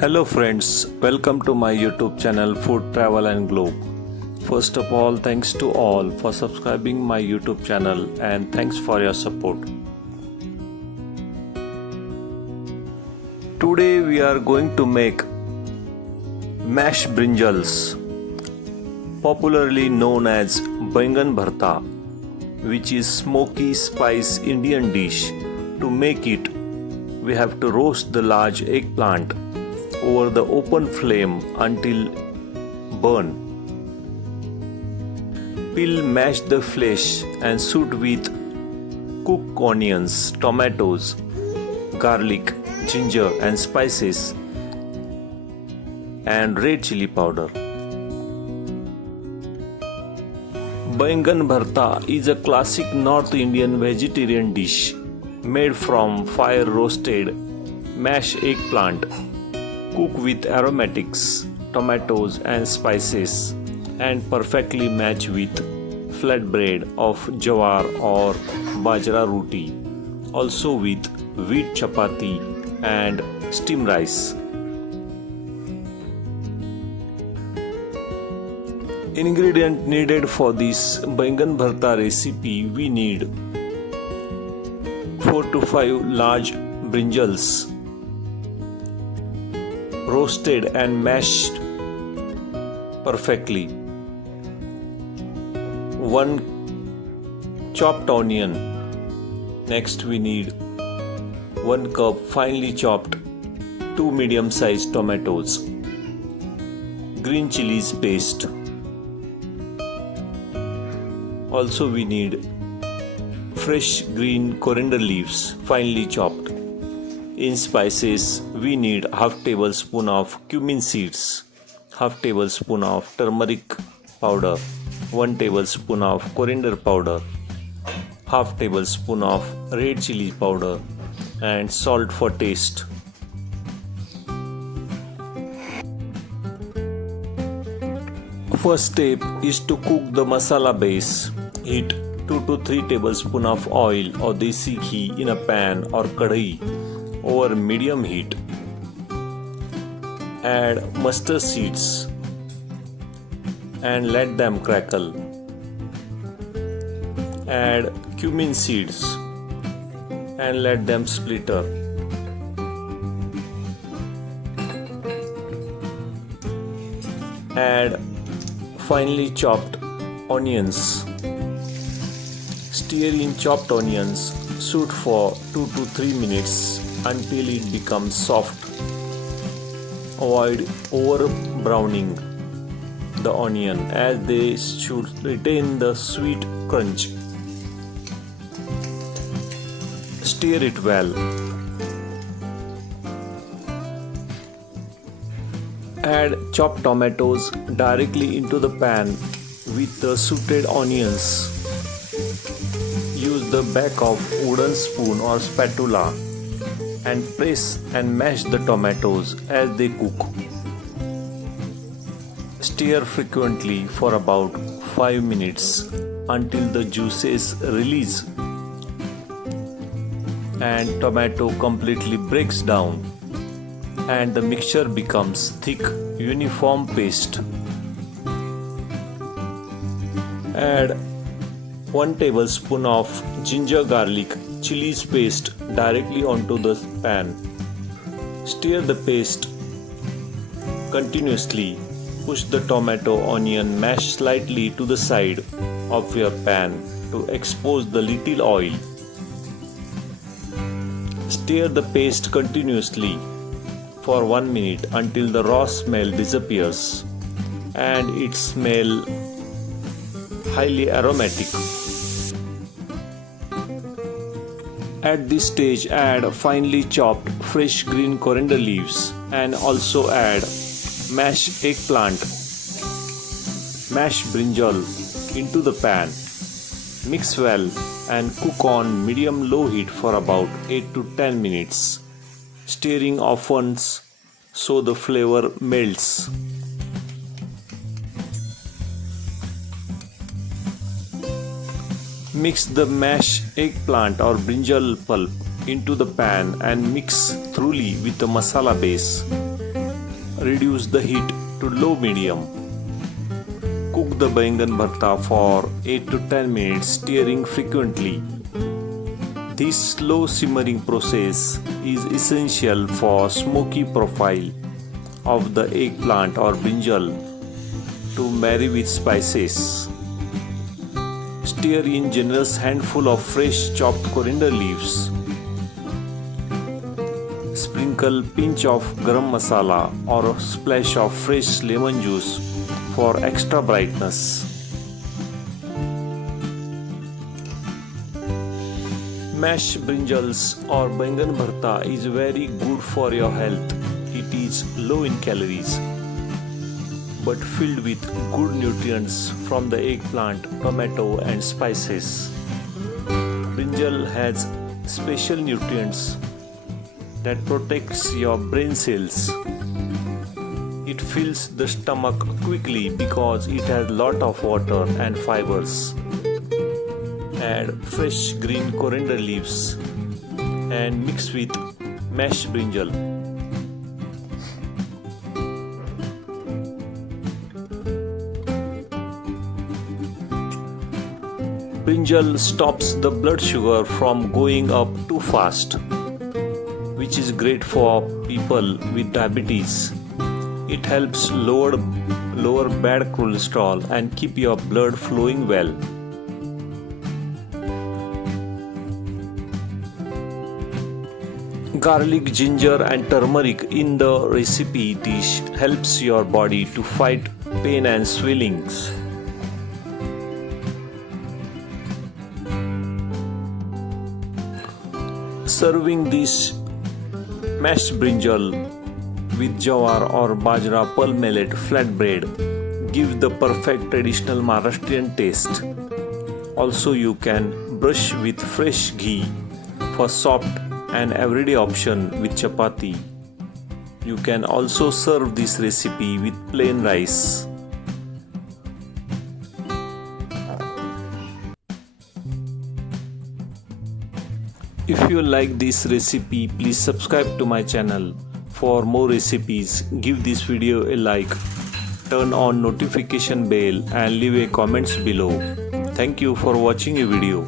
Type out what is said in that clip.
Hello friends, welcome to my YouTube channel Food Travel and Globe. First of all, thanks to all for subscribing my YouTube channel and thanks for your support. Today we are going to make mashed brinjals, popularly known as Baingan Bharta, which is smoky spice Indian dish. To make it, we have to roast the large eggplant over the open flame until burn. Peel, mash the flesh and suit with cooked onions, tomatoes, garlic, ginger and spices and red chili powder. Baingan Bharta is a classic North Indian vegetarian dish made from fire roasted mashed eggplant, cooked with aromatics, tomatoes and spices, and perfectly matched with flatbread of jawar or bajra roti, also with wheat chapati and steamed rice. Ingredient needed for this Baingan Bharta recipe: we need 4 to 5 large brinjals, roasted and mashed perfectly, 1 chopped onion. Next we need 1 cup finely chopped 2 medium-sized tomatoes, green chilies paste. Also we need fresh green coriander leaves finely chopped. In spices, we need half tablespoon of cumin seeds, half tablespoon of turmeric powder, 1 tablespoon of coriander powder, half tablespoon of red chili powder, and salt for taste. First step is to cook the masala base. Heat 2 to 3 tablespoon of oil or desi ghee in a pan or kadhi over medium heat. Add mustard seeds and let them crackle. Add cumin seeds and let them splitter. Add finely chopped onions. Stir in chopped onions, soak for 2 to 3 minutes until it becomes soft. Avoid over browning the onion as they should retain the sweet crunch. Stir it well. Add chopped tomatoes directly into the pan with the sauteed onions. Use the back of wooden spoon or spatula and press and mash the tomatoes as they cook. Stir frequently for about 5 minutes until the juices release and tomato completely breaks down and the mixture becomes thick, uniform paste. Add 1 tablespoon of ginger garlic chilies paste directly onto the pan. Stir the paste continuously. Push the tomato onion mash slightly to the side of your pan to expose the little oil. Stir the paste continuously for 1 minute until the raw smell disappears and it smells highly aromatic. At this stage, add finely chopped fresh green coriander leaves and also add mashed eggplant, mashed brinjal into the pan. Mix well and cook on medium-low heat for about 8 to 10 minutes, stirring often so the flavor melts. Mix the mashed eggplant or brinjal pulp into the pan and mix thoroughly with the masala base. Reduce the heat to low medium. Cook the Baingan Bharta for 8 to 10 minutes, stirring frequently. This slow simmering process is essential for smoky profile of the eggplant or brinjal to marry with spices. Stir in generous handful of fresh chopped coriander leaves. Sprinkle pinch of garam masala or a splash of fresh lemon juice for extra brightness. Mashed brinjals or Baingan Bharta is very good for your health. It is low in calories but filled with good nutrients from the eggplant, tomato and spices. Brinjal has special nutrients that protects your brain cells. It fills the stomach quickly because it has lot of water and fibers. Add fresh green coriander leaves and mix with mashed brinjal. Brinjal stops the blood sugar from going up too fast, which is great for people with diabetes. It helps lower bad cholesterol and keep your blood flowing well. Garlic, ginger and turmeric in the recipe dish helps your body to fight pain and swellings. Serving this mashed brinjal with jawar or bajra pearl millet flatbread gives the perfect traditional Maharashtrian taste. Also, you can brush with fresh ghee for soft and everyday option with chapati. You can also serve this recipe with plain rice. If you like this recipe, please subscribe to my channel. For more recipes, give this video a like, turn on notification bell and leave a comments below. Thank you for watching a video.